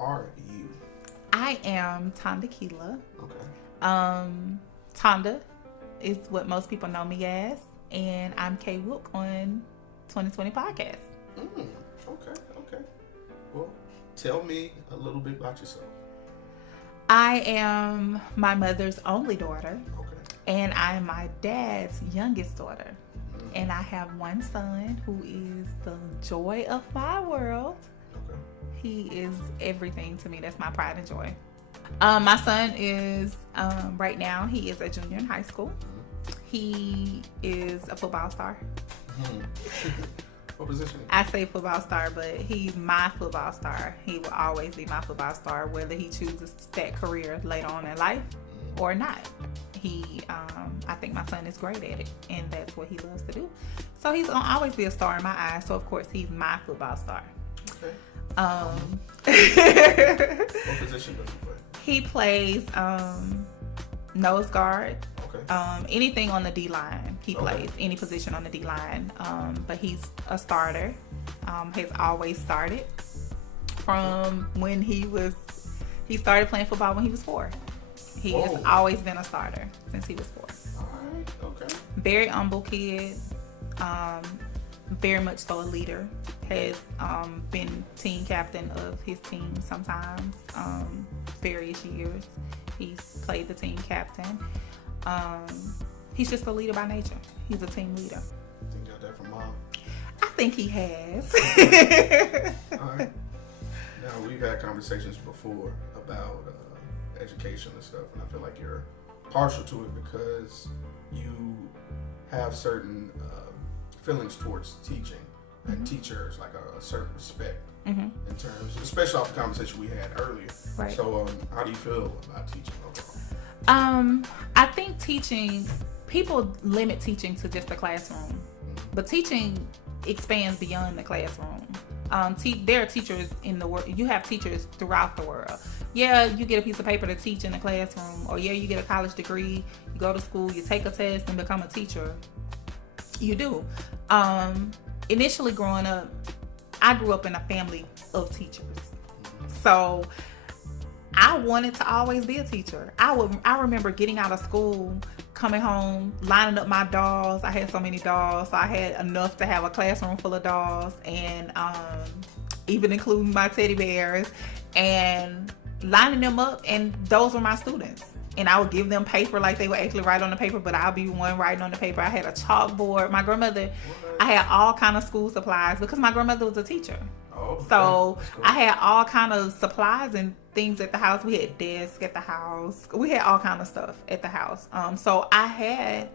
are you? I am Tonda Keela. Okay. Tonda is what most people know me as, and I'm K Wilk on 2020 podcast. Okay. Well, tell me a little bit about yourself. I am my mother's only daughter, Okay. and I'm my dad's youngest daughter. And I have one son who is the joy of my world. Okay. He is everything to me. That's my pride and joy. My son is, right now, he is a junior in high school. He is a football star. What position? I say football star, but he's my football star. He will always be my football star, whether he chooses that career later on in life or not. I think my son is great at it, and that's what he loves to do. So he's gonna always be a star in my eyes. So of course he's my football star. Okay. What position does he play? He plays nose guard. Okay. Anything on the D line, he plays any position on the D line. But he's a starter. Has always started from when he started playing football when he was 4. He has always been a starter since he was 4. All right. Okay. Very humble kid. Very much so a leader. Has been team captain of his team sometimes. Various years. He's played the team captain. He's just a leader by nature. He's a team leader. I think you got that from mom. I think he has. All right. Now, we've had conversations before about education and stuff, and I feel like you're partial to it because you have certain feelings towards teaching and teachers, like a certain respect in terms, especially off the conversation we had earlier. Right. So, how do you feel about teaching overall? I think teaching, people limit teaching to just the classroom, but teaching expands beyond the classroom. There are teachers in the world. You have teachers throughout the world. Yeah, you get a piece of paper to teach in the classroom, or yeah, you get a college degree, you go to school, you take a test and become a teacher. You do. Initially growing up, I grew up in a family of teachers. So I wanted to always be a teacher. I remember getting out of school, coming home, lining up my dolls. I had so many dolls, so I had enough to have a classroom full of dolls, and even including my teddy bears, and lining them up, and those were my students. And I would give them paper like they would actually write on the paper, but I'll be one writing on the paper. I had a chalkboard. My grandmother, I had all kind of school supplies because my grandmother was a teacher. Oh, so cool. I had all kind of supplies and things at the house. We had desks at the house. We had all kind of stuff at the house. So I had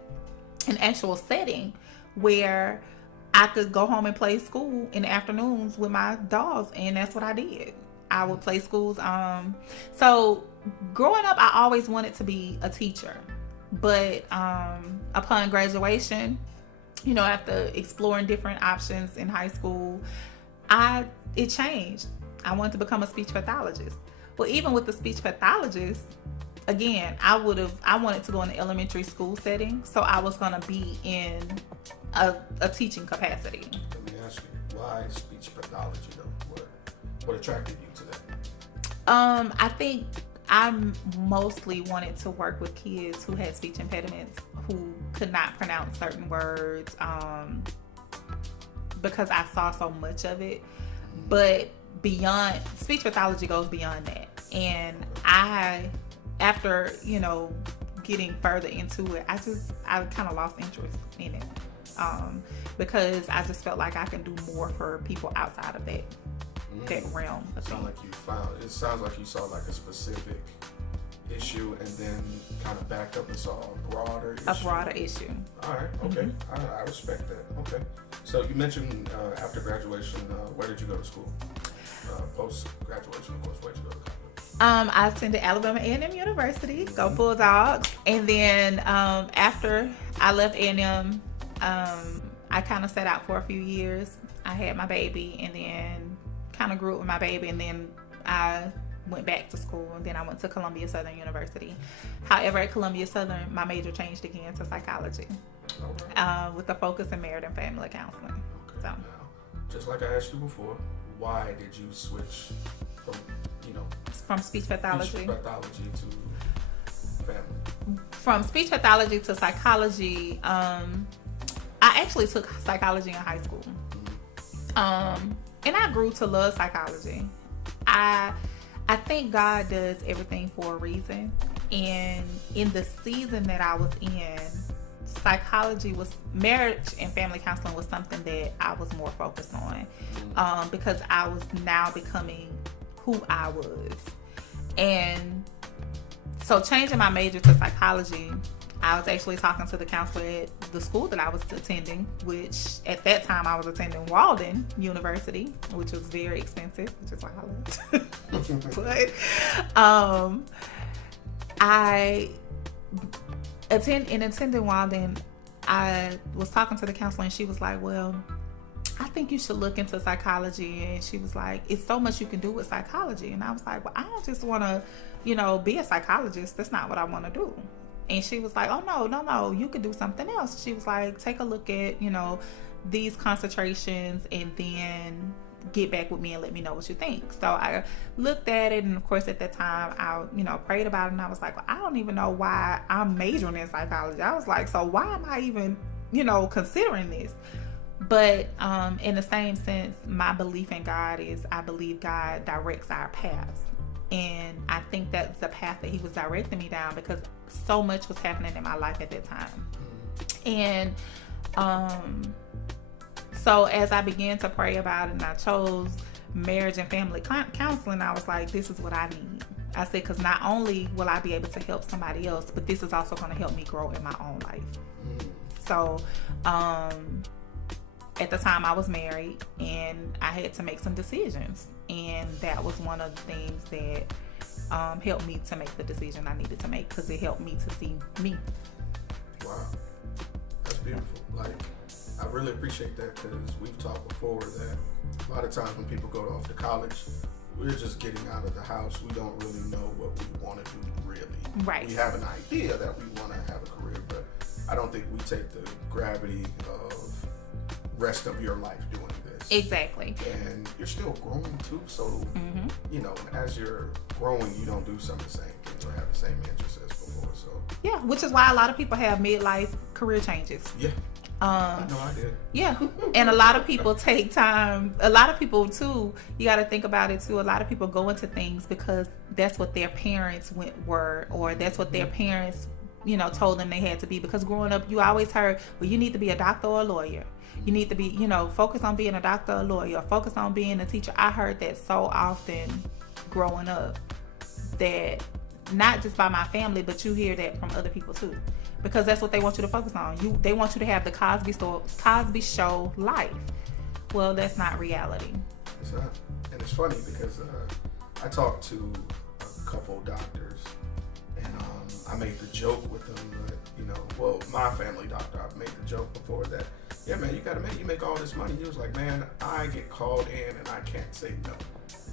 an actual setting where I could go home and play school in the afternoons with my dolls, and that's what I did. I would play schools. So growing up, I always wanted to be a teacher, but upon graduation, after exploring different options in high school, it changed. I wanted to become a speech pathologist. Well, even with the speech pathologist, again, I wanted to go in the elementary school setting, so I was going to be in a teaching capacity. Let me ask you, why speech pathology though? What attracted you to that? I think I mostly wanted to work with kids who had speech impediments, who could not pronounce certain words, because I saw so much of it. But beyond, speech pathology goes beyond that. And after, getting further into it, I kind of lost interest in it. Because I just felt like I can do more for people outside of that realm. It sounds like you saw like a specific issue and then kind of backed up and saw a broader issue. All right. Okay. I respect that. Okay. So you mentioned after graduation, where did you go to school? Post graduation, of course, where did you go to college? I attended Alabama A&M University, go Bulldogs. And then after I left A&M, I kind of sat out for a few years. I had my baby, and then kind of grew up with my baby, and then I went back to school, and then I went to Columbia Southern University. However, at Columbia Southern, my major changed again to psychology, with a focus in marriage and family counseling. Okay. So, now, just like I asked you before, why did you switch from from speech pathology. Speech pathology to family. From speech pathology to psychology, I actually took psychology in high school. And I grew to love psychology. I think God does everything for a reason. And in the season that I was in, marriage and family counseling was something that I was more focused on, because I was now becoming who I was. And so changing my major to psychology, I was actually talking to the counselor at the school that I was attending, which at that time I was attending Walden University, which was very expensive, which is why I left. But I attending Walden, I was talking to the counselor and she was like, well, I think you should look into psychology. And she was like, it's so much you can do with psychology. And I was like, well, I don't just want to, be a psychologist. That's not what I want to do. And she was like, oh, no, you can do something else. She was like, take a look at, these concentrations and then get back with me and let me know what you think. So I looked at it, and of course at that time I prayed about it, and I was like, well, I don't even know why I'm majoring in psychology. I was like, so why am I even considering this? But in the same sense, my belief in God is I believe God directs our paths, and I think that's the path that he was directing me down, because so much was happening in my life at that time. And so as I began to pray about it and I chose marriage and family counseling, I was like, this is what I need. I said, because not only will I be able to help somebody else, but this is also going to help me grow in my own life. So at the time I was married and I had to make some decisions. And that was one of the things that helped me to make the decision I needed to make, because it helped me to see me. Wow. That's beautiful. I really appreciate that, because we've talked before that a lot of times when people go off to college, we're just getting out of the house. We don't really know what we want to do, really. Right. We have an idea that we want to have a career, but I don't think we take the gravity of rest of your life doing this. Exactly. And you're still growing too, so as you're growing, you don't do some of the same things or have the same interests as before. So yeah, which is why a lot of people have midlife career changes. Yeah. I know I did. Yeah. And a lot of people take time. A lot of people too, you got to think about it too. A lot of people go into things because that's what their parents were, or that's what their parents, told them they had to be. Because growing up, you always heard, well, you need to be a doctor or a lawyer. You need to be, focus on being a doctor or a lawyer, focus on being a teacher. I heard that so often growing up, that not just by my family, but you hear that from other people too. Because that's what they want you to focus on. They want you to have the Cosby Show life. Well, that's not reality. It's not. And it's funny because I talked to a couple doctors, and I made the joke with them that, my family doctor, I've made the joke before that, yeah, man, you make all this money. He was like, man, I get called in and I can't say no.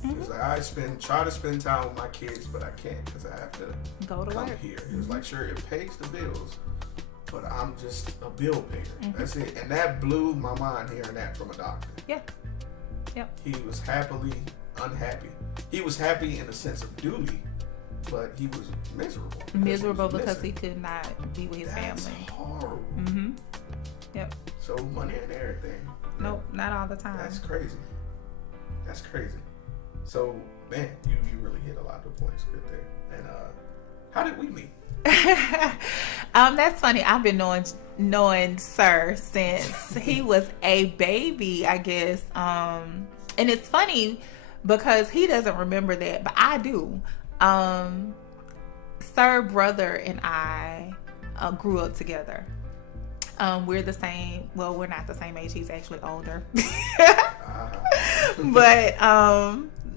He was like, I try to spend time with my kids, but I can't because I have to go to come work here. He was like, sure, it pays the bills, but I'm just a bill payer. That's it. And that blew my mind hearing that from a doctor. Yeah. Yep. He was happily unhappy. He was happy in the sense of duty, but he was miserable. Miserable because he could not be with his family. That's horrible. Yep. So money and everything. Nope, not all the time. That's crazy. So, man, you really hit a lot of points good there. And how did we meet? That's funny. I've been knowing Sir since he was a baby, I guess. And it's funny because he doesn't remember that, but I do. Sir brother and I grew up together. We're the same. Well, we're not the same age. He's actually older. But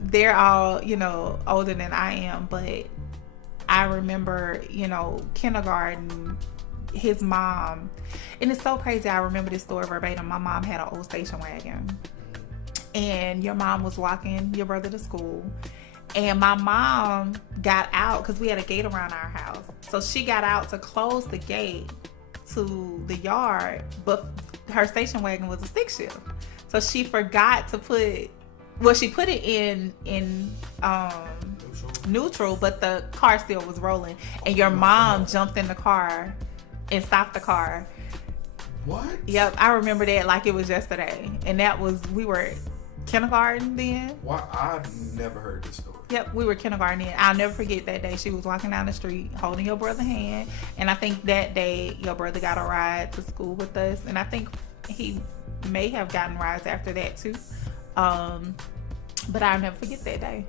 they're all, older than I am. But I remember, kindergarten, his mom, and it's so crazy. I remember this story verbatim. My mom had an old station wagon, and your mom was walking your brother to school. And my mom got out because we had a gate around our house. So she got out to close the gate to the yard, but her station wagon was a stick shift. So she forgot to she put it in neutral, but the car still was rolling, and your mom jumped in the car and stopped the car. What? Yep, I remember that like it was yesterday, and that was we were kindergarten then. Why? I've never heard this story. Yep, we were kindergarten then. I'll never forget that day. She was walking down the street holding your brother's hand, and I think that day your brother got a ride to school with us, and I think he may have gotten rides after that too. But I'll never forget that day.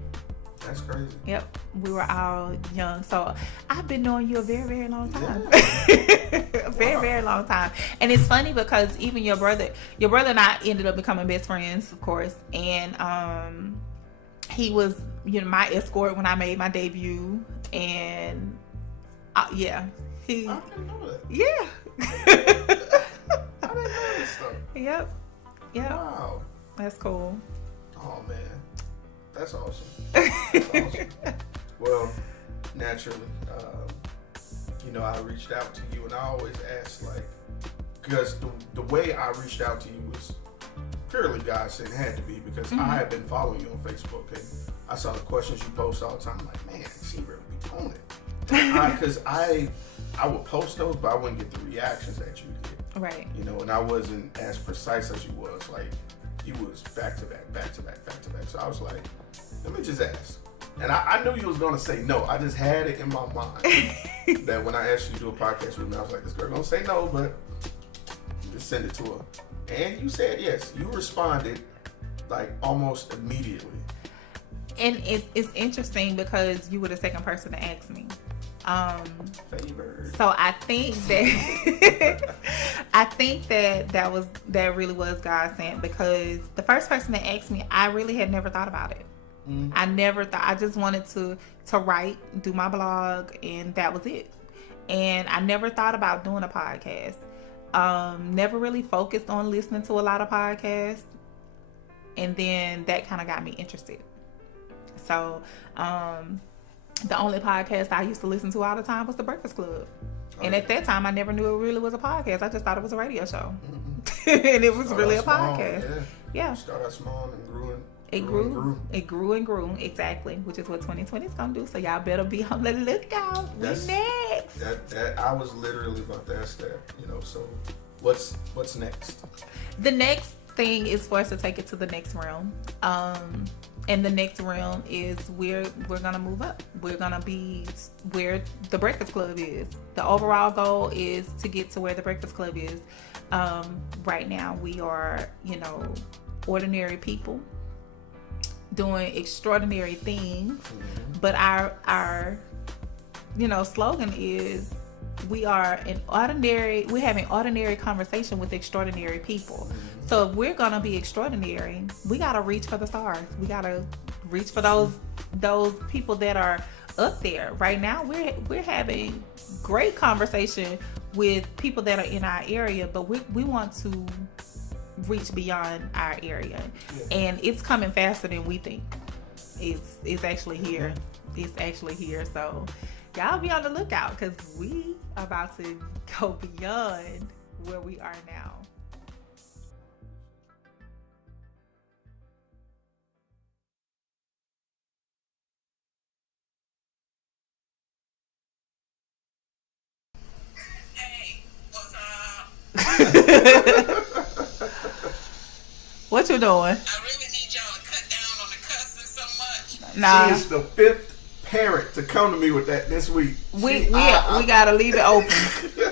That's crazy. Yep, we were all young. So I've been knowing you a very, very long time. Yeah. A very, very long time. And it's funny because even your brother and I ended up becoming best friends, of course. And he was, my escort when I made my debut. And yeah, I didn't know that. Yeah. I didn't know this stuff. Yep. Wow. That's cool. Oh man, that's awesome. That's awesome. Well, naturally, I reached out to you, and I always ask, because the way I reached out to you was purely God said it had to be, because I had been following you on Facebook, and I saw the questions you post all the time. I'm like, man, she really be doing it. Because I would post those, but I wouldn't get the reactions that you did. Right. And I wasn't as precise as you was. Like, you was back to back, back to back, back to back. So I was like, let me just ask. And I knew you was going to say no. I just had it in my mind that when I asked you to do a podcast with me, I was like, this girl going to say no, but just send it to her. And you said yes. You responded almost immediately. And it's interesting because you were the second person to ask me. Favored. So I think that really was God sent, because the first person that asked me, I really had never thought about it. I never thought. I just wanted to write, do my blog, and that was it. And I never thought about doing a podcast. Never really focused on listening to a lot of podcasts, and then that kind of got me interested. So the only podcast I used to listen to all the time was The Breakfast Club. And at that time, I never knew it really was a podcast. I just thought it was a radio show. And it was really a podcast. Yeah. Started small and grew. It grew and grew, exactly, which is what 2020 is going to do. So y'all better be on the lookout. We next. That I was literally about to ask that, so what's next? The next thing is for us to take it to the next realm. And the next realm is we're gonna move up. We're gonna be where the Breakfast Club is. The overall goal is to get to where the Breakfast Club is. Right now we are, ordinary people doing extraordinary things. But our slogan is we're having ordinary conversation with extraordinary people. So if we're gonna be extraordinary, we gotta reach for the stars. We gotta reach for those people that are up there. Right now, we're having great conversation with people that are in our area, but we want to reach beyond our area, and it's coming faster than we think. It's actually here. It's actually here. So y'all be on the lookout, because we are about to go beyond where we are now. Hey, what's up? What you doing? I really need y'all to cut down on the cussing so much. Nah. She is the 5th parent to come to me with that this week. We gotta leave it open.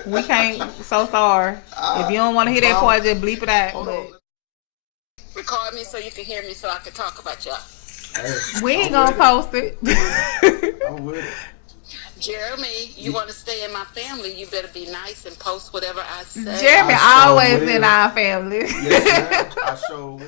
We can't. So sorry. If you don't want to hear that part, just bleep it out. Hold on. Record me so you can hear me so I can talk about y'all. Hey, We ain't gonna post it. I'm with it. Jeremy, you want to stay in my family, you better be nice and post whatever I say. Jeremy I sure always will. in our family. Yes, ma'am. I sure will.